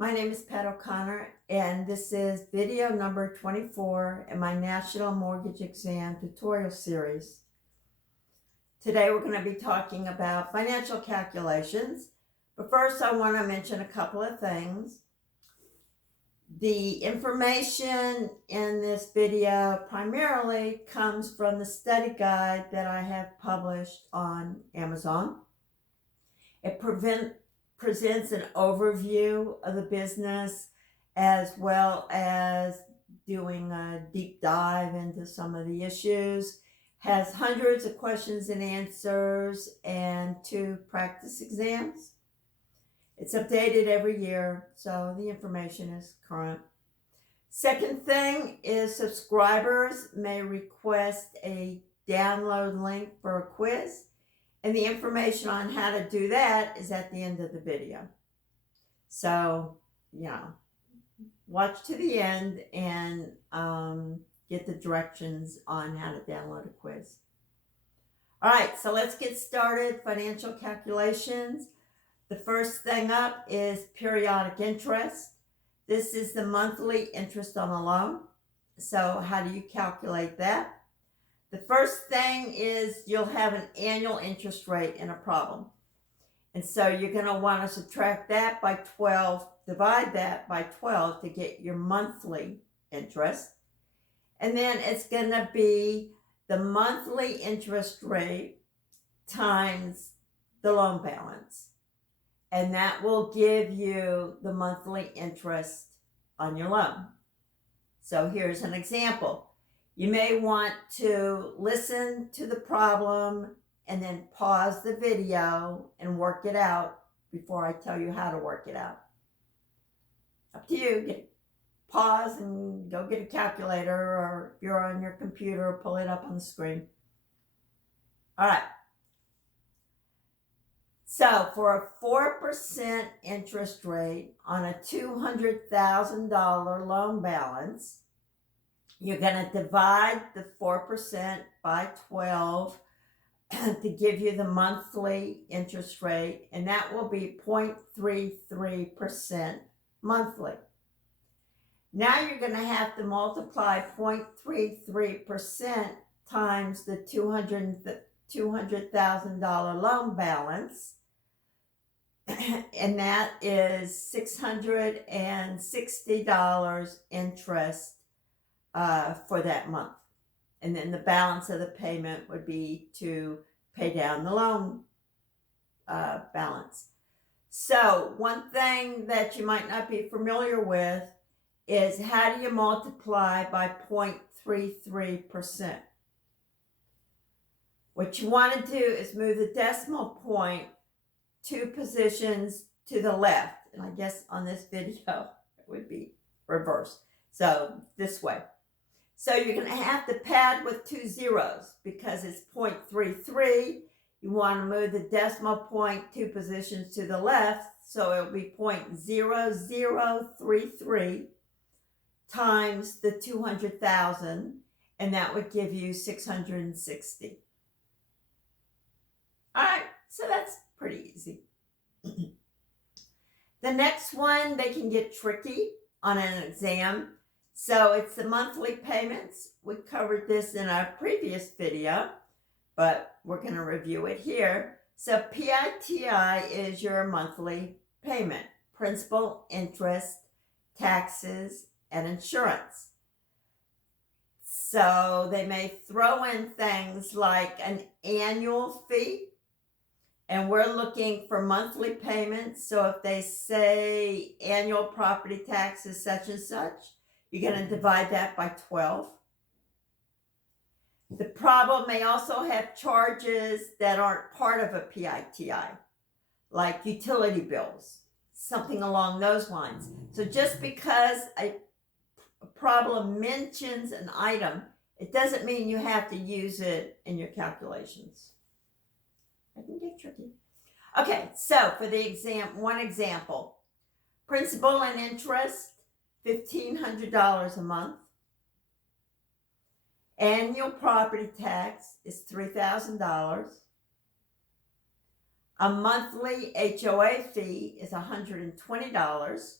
My name is Pat O'Connor, and this is video number 24 in my National Mortgage Exam tutorial series. Today we're going to be talking about financial calculations, but first I want to mention a couple of things. The information in this video primarily comes from the study guide that I have published on Amazon. It presents an overview of the business as well as doing a deep dive into some of the issues, has hundreds of questions and answers and 2 practice exams. It's updated every year, so the information is current. Second thing is subscribers may request a download link for a quiz. And the information on how to do that is at the end of the video. So, watch to the end and get the directions on how to download a quiz. All right, so let's get started. Financial calculations. The first thing up is periodic interest. This is the monthly interest on a loan. So how do you calculate that? The first thing is you'll have an annual interest rate in a problem. And so you're going to want to subtract that by 12, divide that by 12 to get your monthly interest. And then it's going to be the monthly interest rate times the loan balance. And that will give you the monthly interest on your loan. So here's an example. You may want to listen to the problem and then pause the video and work it out before I tell you how to work it out. Up to you. Pause and go get a calculator, or if you're on your computer, pull it up on the screen. All right. So for a 4% interest rate on a $200,000 loan balance, you're going to divide the 4% by 12 to give you the monthly interest rate, and that will be 0.33% monthly. Now you're going to have to multiply 0.33% times the $200,000 loan balance, and that is $660 interest for that month. And then the balance of the payment would be to pay down the loan balance. So one thing that you might not be familiar with is how do you multiply by 0.33%? What you want to do is move the decimal point 2 positions to the left. And I guess on this video it would be reversed. So this way. So you're going to have to pad with 2 zeros because it's 0.33. You want to move the decimal point 2 positions to the left. So it will be 0.0033 times the 200,000. And that would give you 660. All right, so that's pretty easy. The next one, they can get tricky on an exam. So it's the monthly payments. We covered this in our previous video, but we're going to review it here. So PITI is your monthly payment: principal, interest, taxes, and insurance. So they may throw in things like an annual fee, and we're looking for monthly payments. So if they say annual property tax is such and such, you're going to divide that by 12. The problem may also have charges that aren't part of a PITI, like utility bills, something along those lines. So just because a problem mentions an item, it doesn't mean you have to use it in your calculations. That can get tricky. Okay, so for the one example, principal and interest, $1,500 a month. Annual property tax is $3,000. A monthly HOA fee is $120.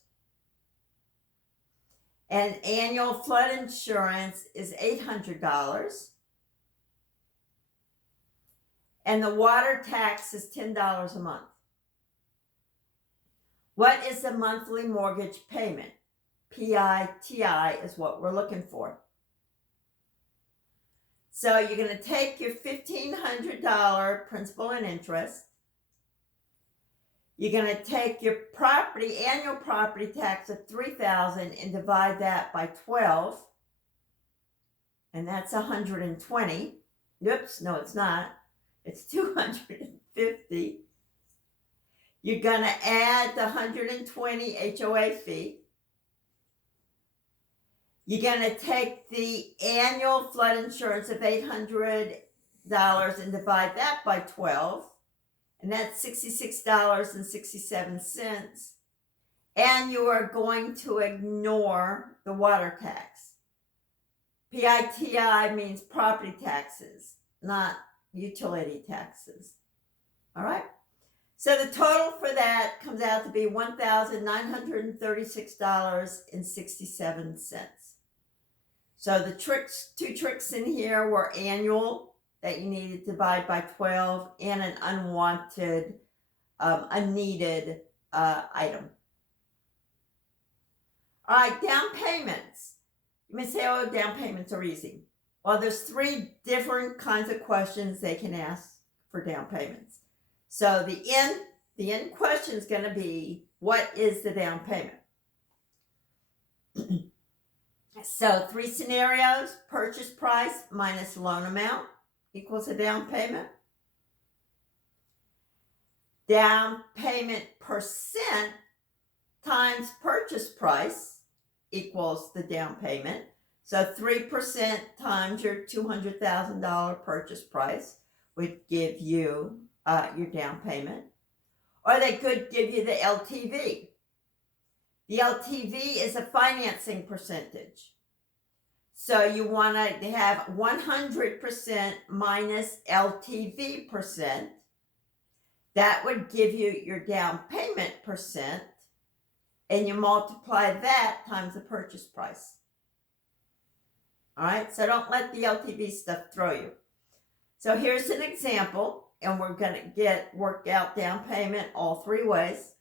And annual flood insurance is $800. And the water tax is $10 a month. What is the monthly mortgage payment? PITI is what we're looking for. So you're going to take your $1,500 principal and interest. You're going to take your annual property tax of $3,000 and divide that by 12. And that's 120. Oops, no, it's not. It's 250. You're going to add the 120 HOA fee. You're going to take the annual flood insurance of $800 and divide that by 12. And that's $66.67. And you are going to ignore the water tax. PITI means property taxes, not utility taxes. All right? So the total for that comes out to be $1,936.67. So the two tricks in here were annual, that you needed to divide by 12, and an unwanted, unneeded item. All right, down payments. You may say, oh, down payments are easy. Well, there's 3 different kinds of questions they can ask for down payments. So the end question is going to be, what is the down payment? So 3 scenarios: purchase price minus loan amount equals a down payment. Down payment percent times purchase price equals the down payment. So 3% times your $200,000 purchase price would give you your down payment. Or they could give you the LTV. The LTV is a financing percentage. So you want to have 100% minus LTV percent. That would give you your down payment percent. And you multiply that times the purchase price. All right, so don't let the LTV stuff throw you. So here's an example, and we're going to work out down payment all 3 ways.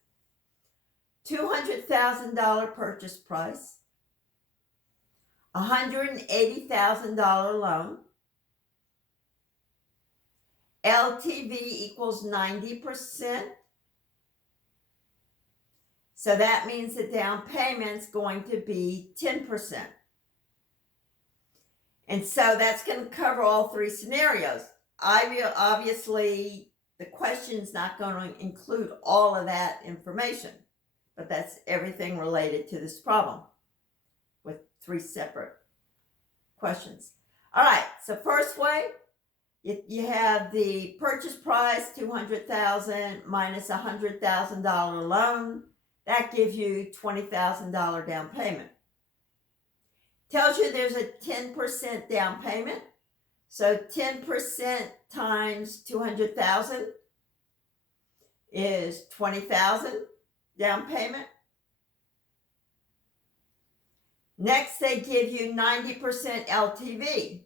$200,000 purchase price, $180,000 loan, LTV equals 90%. So that means the down payment's going to be 10%. And so that's going to cover all 3 scenarios. Obviously, the question's not going to include all of that information, but that's everything related to this problem with 3 separate questions. All right, so first way, you have the purchase price, $200,000 minus $100,000 loan. That gives you $20,000 down payment. Tells you there's a 10% down payment. So 10% times 200,000 is 20,000 down payment. Next, they give you 90% LTV.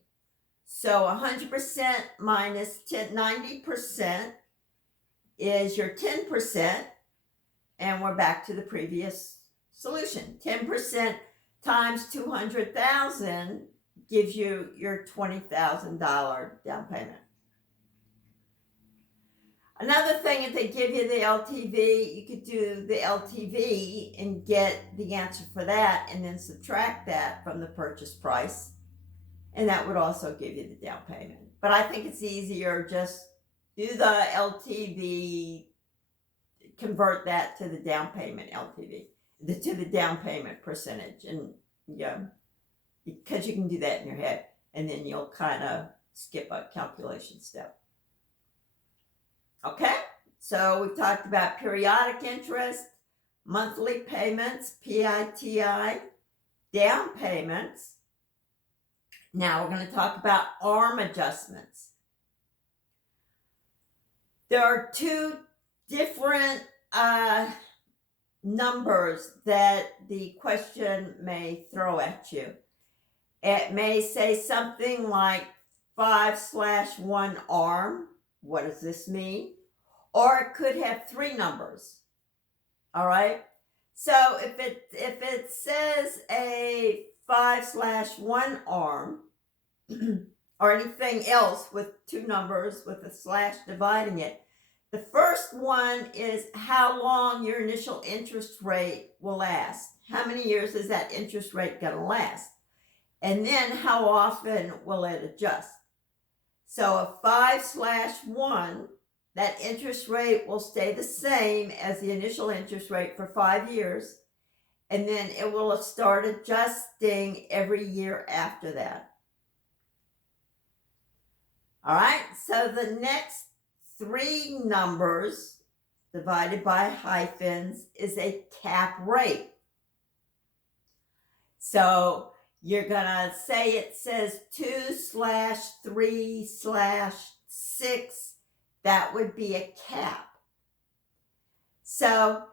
So 100% minus 90% is your 10. And we're back to the previous solution. 10% times 200,000 gives you your $20,000 down payment. Another thing, if they give you the LTV, you could do the LTV and get the answer for that and then subtract that from the purchase price. And that would also give you the down payment. But I think it's easier, just do the LTV, convert that to the down payment LTV, to the down payment percentage. And yeah, because you can do that in your head, and then you'll kind of skip a calculation step. Okay, so we've talked about periodic interest, monthly payments, PITI, down payments. Now we're going to talk about ARM adjustments. There are 2 different numbers that the question may throw at you. It may say something like 5/1 arm. What does this mean? Or it could have three numbers. All right. So if it says a 5/1 arm or anything else with two numbers with a slash dividing it, the first one is how long your initial interest rate will last. How many years is that interest rate going to last? And then how often will it adjust? So a 5/1, that interest rate will stay the same as the initial interest rate for 5 years. And then it will start adjusting every year after that. All right, so the next three numbers divided by hyphens is a cap rate. So you're going to say it says 2/3/6. That would be a cap. So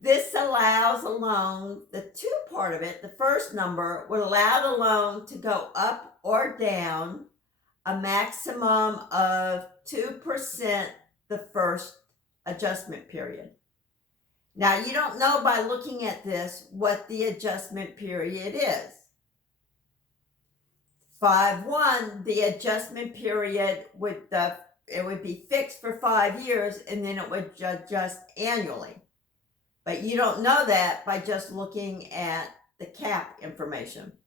this allows a loan, the two part of it, the first number would allow the loan to go up or down a maximum of 2% the first adjustment period. Now, you don't know by looking at this what the adjustment period is. 5/1, the adjustment period would be fixed for 5 years, and then it would adjust annually. But you don't know that by just looking at the cap information.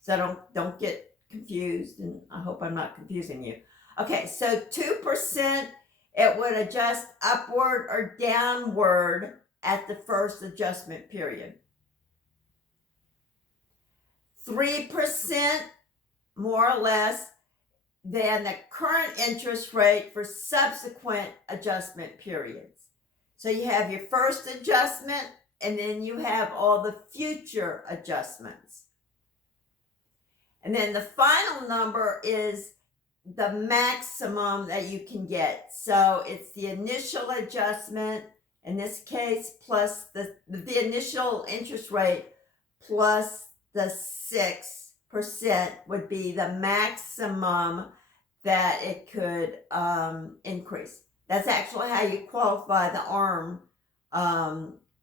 So don't get confused, and I hope I'm not confusing you. Okay, so 2%, it would adjust upward or downward at the first adjustment period. 3%, more or less, than the current interest rate for subsequent adjustment periods. So you have your first adjustment, and then you have all the future adjustments. And then the final number is the maximum that you can get. So it's the initial adjustment, in this case, plus the initial interest rate plus the 6% would be the maximum that it could increase. That's actually how you qualify the ARM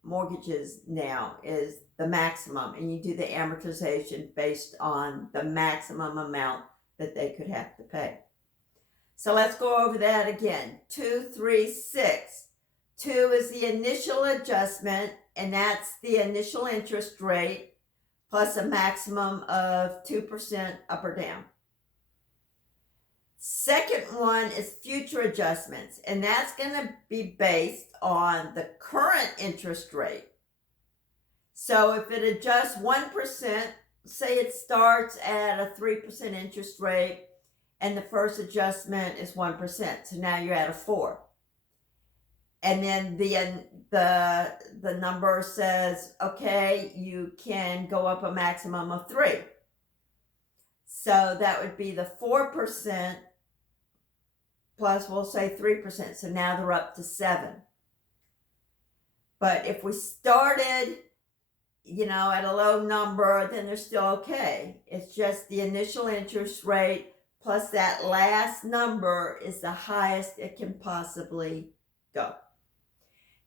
mortgages now, is the maximum, and you do the amortization based on the maximum amount that they could have to pay. So let's go over that again. 2/3/6. 2 is the initial adjustment, and that's the initial interest rate plus a maximum of 2% up or down. Second one is future adjustments, and that's going to be based on the current interest rate. So if it adjusts 1%, say it starts at a 3% interest rate, and the first adjustment is 1%. So now you're at a 4. And then the number says, okay, you can go up a maximum of 3. So that would be the 4% plus, we'll say 3%. So now they're up to 7. But if we started, at a low number, then they're still okay. It's just the initial interest rate plus that last number is the highest it can possibly go.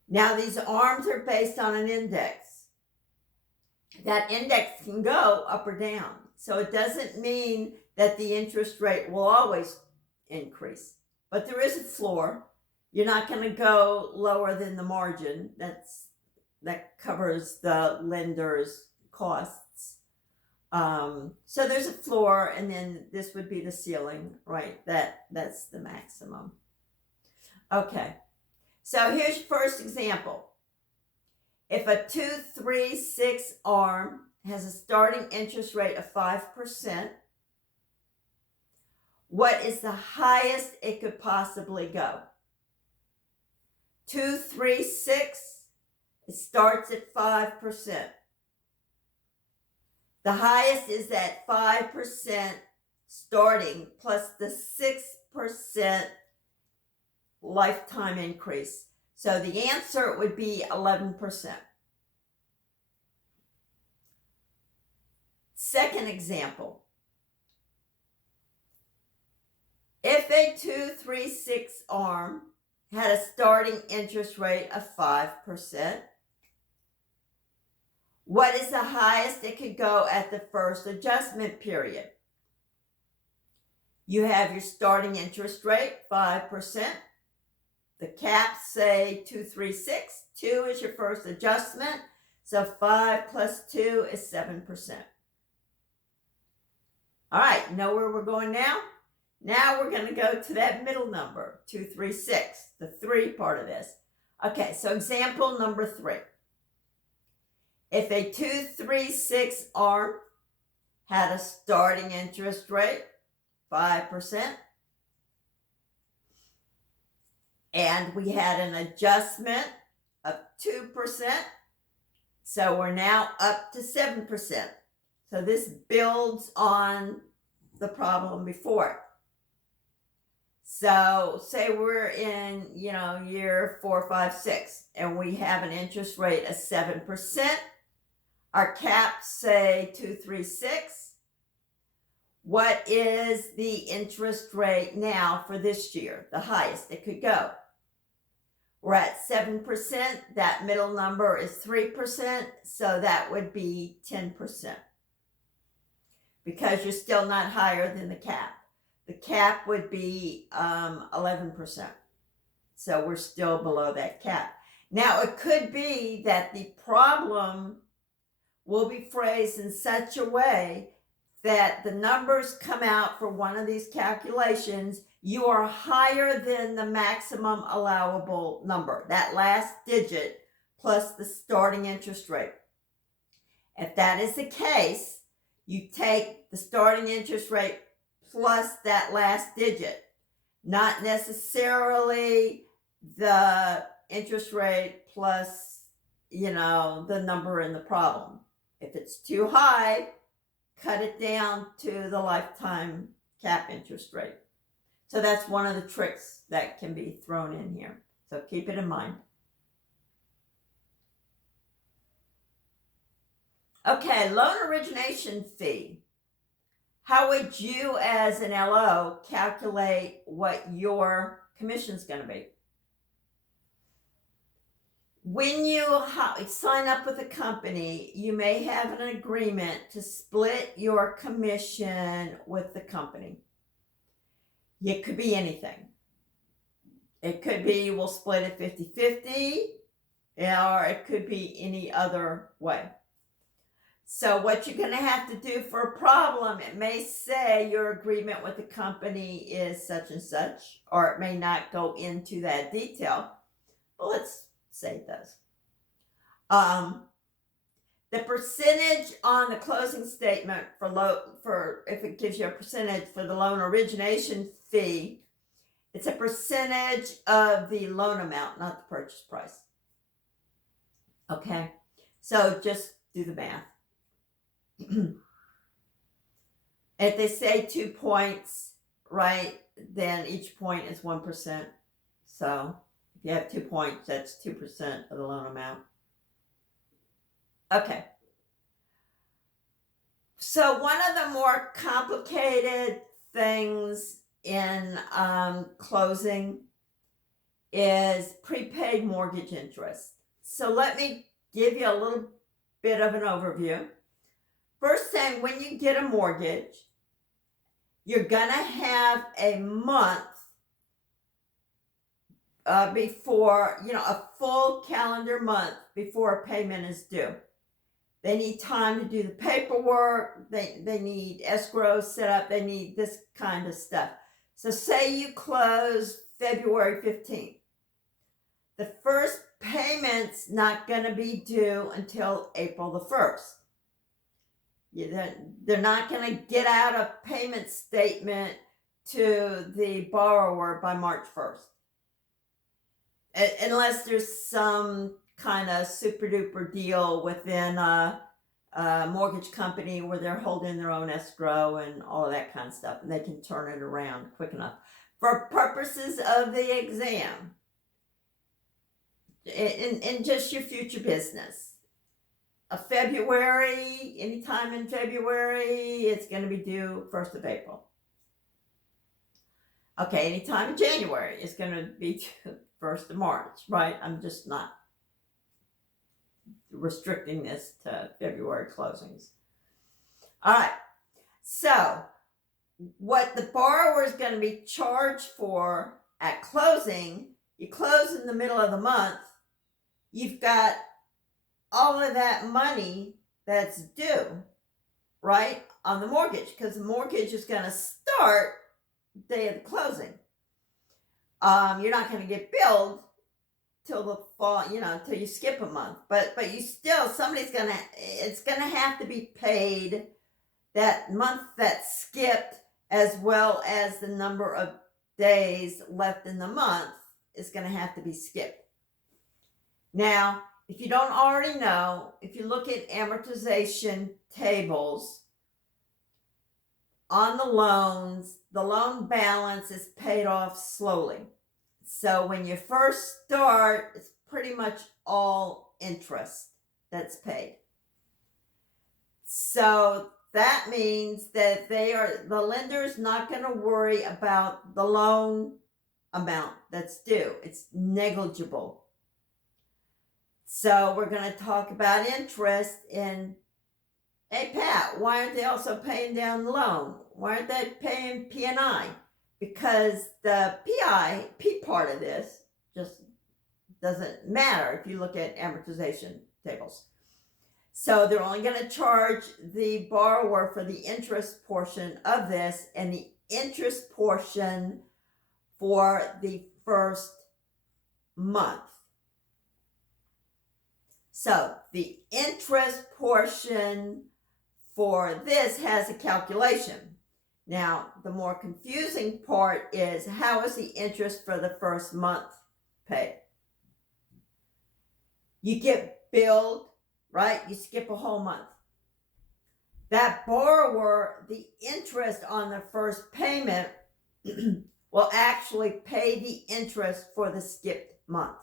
Now, these ARMs are based on an index. That index can go up or down. So it doesn't mean that the interest rate will always increase. But there is a floor. You're not going to go lower than the margin. That covers the lender's costs. So there's a floor, and then this would be the ceiling, right? That's the maximum. Okay. So here's your first example. If a 2/3/6 ARM has a starting interest rate of 5%, what is the highest it could possibly go? 2/3/6, it starts at 5%. The highest is that 5% starting plus the 6% lifetime increase. So the answer would be 11%. Second example. If a 236 ARM had a starting interest rate of 5%, what is the highest it could go at the first adjustment period? You have your starting interest rate, 5%. The caps say 236. 2 is your first adjustment. So 5 plus 2 is 7%. All right, know where we're going now? Now we're going to go to that middle number, 236, the 3 part of this. Okay, so example number 3. If a 236 ARM had a starting interest rate, 5%, and we had an adjustment of 2%, so we're now up to 7%. So this builds on the problem before. So say we're in, year 4, 5, 6, and we have an interest rate of 7%. Our caps say 236. What is the interest rate now for this year, the highest it could go? We're at 7%. That middle number is 3%, so that would be 10%. Because you're still not higher than the cap. The cap would be 11%. So we're still below that cap. Now, it could be that the problem will be phrased in such a way that the numbers come out for one of these calculations, you are higher than the maximum allowable number, that last digit plus the starting interest rate. If that is the case, you take the starting interest rate plus that last digit, not necessarily the interest rate plus, the number in the problem. If it's too high, cut it down to the lifetime cap interest rate. So that's one of the tricks that can be thrown in here. So keep it in mind. Okay, loan origination fee. How would you as an LO calculate what your commission's going to be? When you sign up with a company, you may have an agreement to split your commission with the company. It could be anything. It could be we'll split it 50-50, or it could be any other way. So what you're going to have to do for a problem, it may say your agreement with the company is such and such, or it may not go into that detail. But let's say it does. The percentage on the closing statement for if it gives you a percentage for the loan origination fee, it's a percentage of the loan amount, not the purchase price. Okay, so just do the math. If they say 2 points, right, then each point is 1%. So if you have 2 points, that's 2% of the loan amount. Okay. So one of the more complicated things in closing is prepaid mortgage interest. So let me give you a little bit of an overview. First thing, when you get a mortgage, you're going to have a month before, a full calendar month before a payment is due. They need time to do the paperwork. They need escrow set up. They need this kind of stuff. So say you close February 15th. The first payment's not going to be due until April the 1st. They're not going to get out a payment statement to the borrower by March 1st. Unless there's some kind of super duper deal within a mortgage company where they're holding their own escrow and all of that kind of stuff, and they can turn it around quick enough. For purposes of the exam, in just your future business. February, anytime in February, it's going to be due 1st of April. Okay, anytime in January, it's going to be due 1st of March, right? I'm just not restricting this to February closings. All right, so what the borrower is going to be charged for at closing, you close in the middle of the month, you've got all of that money that's due, right, on the mortgage, because the mortgage is going to start the day of the closing. You're not going to get billed till the fall, till you skip a month, but you still, it's going to have to be paid that month that skipped, as well as the number of days left in the month is going to have to be skipped. Now, if you don't already know, if you look at amortization tables on the loans, the loan balance is paid off slowly. So when you first start, it's pretty much all interest that's paid. So that means that the lender's not going to worry about the loan amount that's due. It's negligible. So we're going to talk about interest in, hey Pat, why aren't they also paying down the loan? Why aren't they paying P&I? Because the P part of this just doesn't matter if you look at amortization tables. So they're only going to charge the borrower for the interest portion of this, and the interest portion for the first month. So the interest portion for this has a calculation. Now, the more confusing part is, how is the interest for the first month paid? You get billed, right? You skip a whole month. That borrower, the interest on the first payment will actually pay the interest for the skipped month.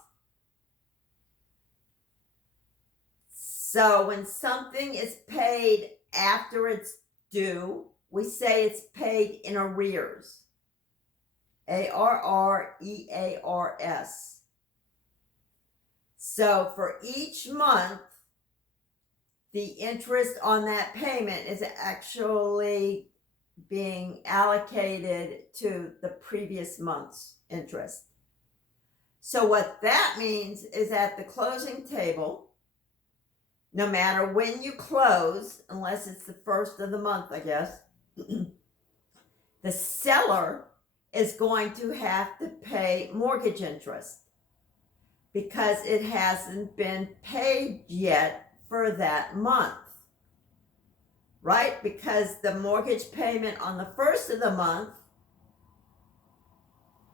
So when something is paid after it's due, we say it's paid in arrears. ARREARS. So for each month, the interest on that payment is actually being allocated to the previous month's interest. So what that means is, at the closing table, no matter when you close, unless it's the first of the month, I guess, the seller is going to have to pay mortgage interest because it hasn't been paid yet for that month, right? Because the mortgage payment on the first of the month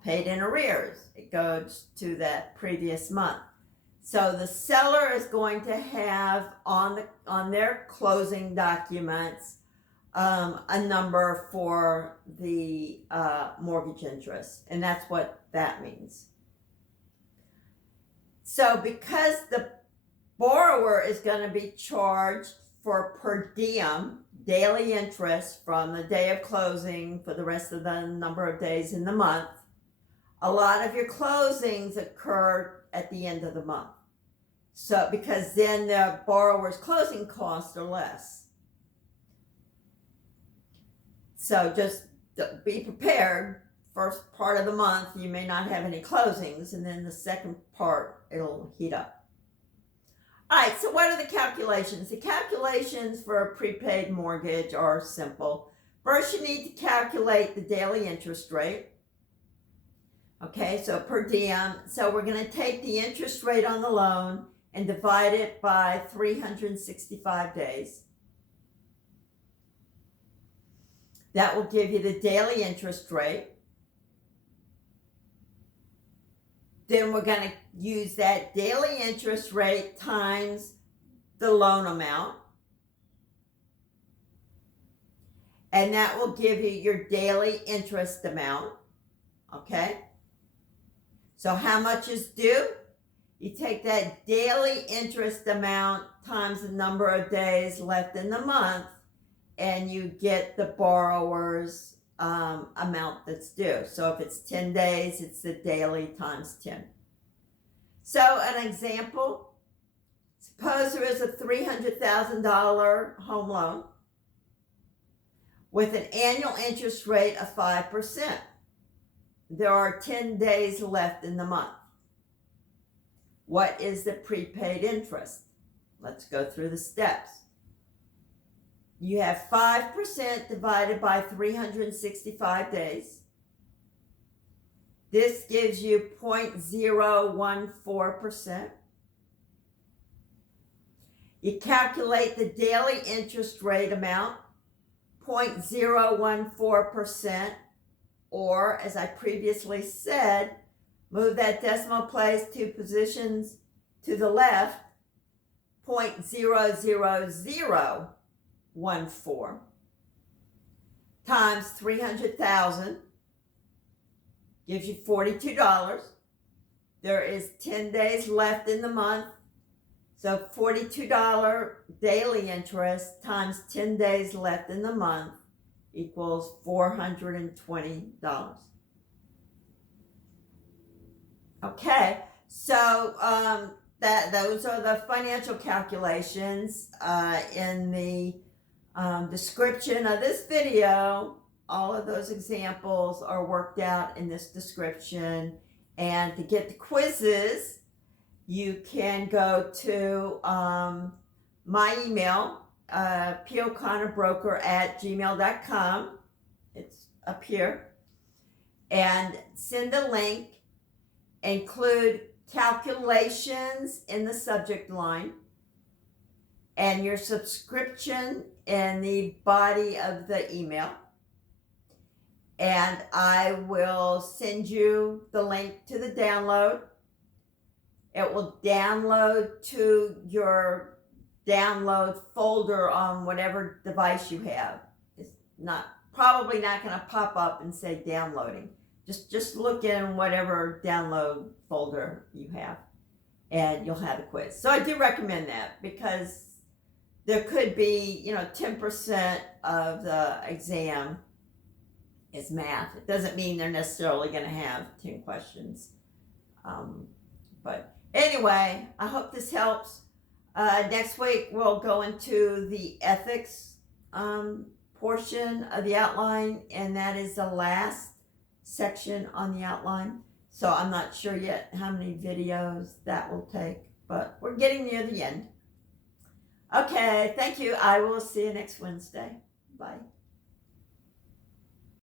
paid in arrears. It goes to that previous month. So the seller is going to have on their closing documents a number for the mortgage interest, and that's what that means. So because the borrower is going to be charged for per diem daily interest from the day of closing for the rest of the number of days in the month, a lot of your closings occur at the end of the month. So because then the borrower's closing costs are less. So just be prepared. First part of the month, you may not have any closings, and then the second part, it'll heat up. All right, so what are the calculations? The calculations for a prepaid mortgage are simple. First, you need to calculate the daily interest rate. Okay, so per diem. So we're going to take the interest rate on the loan and divide it by 365 days. That will give you the daily interest rate. Then we're going to use that daily interest rate times the loan amount. And that will give you your daily interest amount. Okay? So how much is due? You take that daily interest amount times the number of days left in the month, and you get the borrower's amount that's due. So if it's 10 days, it's the daily times 10. So an example, suppose there is a $300,000 home loan with an annual interest rate of 5%. There are 10 days left in the month. What is the prepaid interest? Let's go through the steps. You have 5% divided by 365 days. This gives you 0.014%. You calculate the daily interest rate amount, 0.014%, or as I previously said, move that decimal place 2 positions to the left, 0.00014 times 300,000 gives you $42. There is 10 days left in the month, so $42 daily interest times 10 days left in the month equals $420. Okay, so those are the financial calculations. In the description of this video, all of those examples are worked out in this description. And to get the quizzes, you can go to my email, poconnorbroker@gmail.com. It's up here. And send a link. Include calculations in the subject line and your subscription in the body of the email. And I will send you the link to the download. It will download to your download folder on whatever device you have. It's probably not going to pop up and say downloading. Just look in whatever download folder you have, and you'll have a quiz. So I do recommend that, because there could be, 10% of the exam is math. It doesn't mean they're necessarily going to have 10 questions. But anyway, I hope this helps. Next week, we'll go into the ethics portion of the outline, and that is the last section on the outline. So I'm not sure yet how many videos that will take, but we're getting near the end. Okay, thank you. I will see you next Wednesday. Bye.